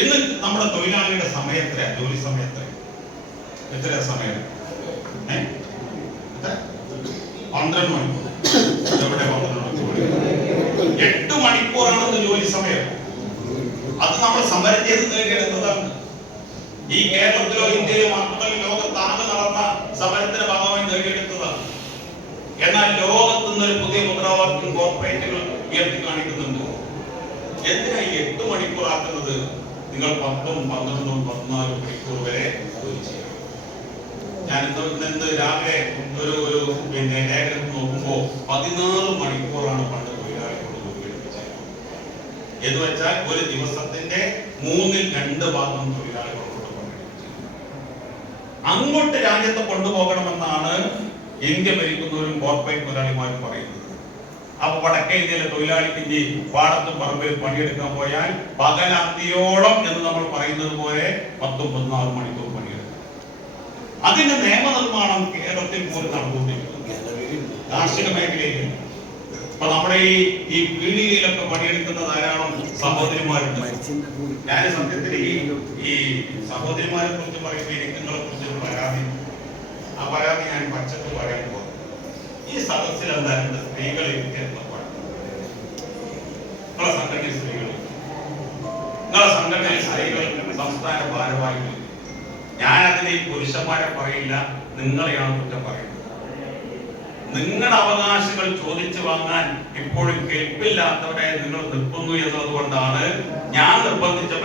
ഇന്ന് നമ്മുടെ തൊഴിലാളിയുടെ സമയത്ര ജോലി സമയത്ര എത്ര സമയം 12 മണിക്കൂർ. എവിടെ 12 മണിക്കൂർ? 8 മണിക്കൂറാണ് ജോലി സമയം. അത് നമ്മൾ സമരം ചെയ്ത് നേടിയെടുത്തതാണ്. ഈ കേരളത്തിലോ ഇന്ത്യയിലോ മാത്രമല്ല, ലോകത്താകെ നടന്ന സമരത്തിന്റെ ഭാഗമായി നേടിയെടുത്തതാണ്. എന്നാൽ ലോകത്ത് നിന്നൊരു പുതിയ മുദ്രാവാക്യം കോർപ്പറേറ്റുകൾ ഉയർത്തി കാണിക്കുന്നുണ്ട്. എന്തിനാ ഈ 8 മണിക്കൂറാക്കുന്നത്? നിങ്ങൾ 10, 12, 14 മണിക്കൂർ വരെ ജോലി ചെയ്യണം. ഞാൻ ഇന്ന് രാവിലെ ഒരു ലേഖനം നോക്കുമ്പോൾ 14 മണിക്കൂറാണ് പണ്ട് തൊഴിലാളികളോട് ജോലി എടുപ്പിച്ചത്. എന്ന് വെച്ചാൽ ഒരു ദിവസത്തിന്റെ 2/3 ഭാഗം തൊഴിലാളികളോട് പങ്കെടുപ്പിച്ചു. അങ്ങോട്ട് രാജ്യത്തെ കൊണ്ടുപോകണമെന്നാണ് ഇന്ത്യ ഭരിക്കുന്നവരും കോർപ്പറേറ്റ് മുതലാളിമാരും പറയുന്നത്. അപ്പൊ വടക്കേ ഇന്ത്യയിലെ തൊഴിലാളിക്ക് ഇനി പാടത്തും പറമ്പിൽ പണിയെടുക്കാൻ പോയാൽ പകലന്തിയോളം എന്ന് നമ്മൾ പറയുന്നത് പോലെ 10, 14 മണിക്കൂർ പണിയെടുക്കും. അതിന്റെ നിയമനിർമ്മാണം കേരളത്തിൽ പോലും നടന്നുകൊണ്ടിരിക്കുന്നു. കാർഷിക മേഖലയിൽ ഇപ്പൊ നമ്മുടെ ഈ പീടികയിലൊക്കെ പണിയെടുക്കുന്ന ധാരാളം സഹോദരിമാരുണ്ട്. ഞാൻ സത്യത്തിൽ ഈ സഹോദരിമാരെ കുറിച്ച് പറയുമ്പോൾ എനിക്ക് നിങ്ങളെ കുറിച്ചൊരു പരാതി, ആ പരാതി ഞാൻ പച്ചക്ക് പറയാൻ പോകും. ഈ സദസ്സിൽ എന്തായാലും സ്ത്രീകൾ നിങ്ങളെ സംഘടനയിൽ സ്ത്രീകൾ സംസ്ഥാന ഭാരവാഹികൾ. ഞാൻ അതിന് ഈ പുരുഷന്മാരെ പറയില്ല, നിങ്ങളെയാണ് കുറ്റം പറയുന്നത്. നിങ്ങളുടെ അവകാശങ്ങൾ ചോദിച്ചു വാങ്ങാൻ ഇപ്പോഴും കേൾപ്പില്ലാത്തവരെ നിങ്ങൾ നിൽക്കുന്നു എന്നതുകൊണ്ടാണ് ഞാൻ നിർബന്ധിച്ച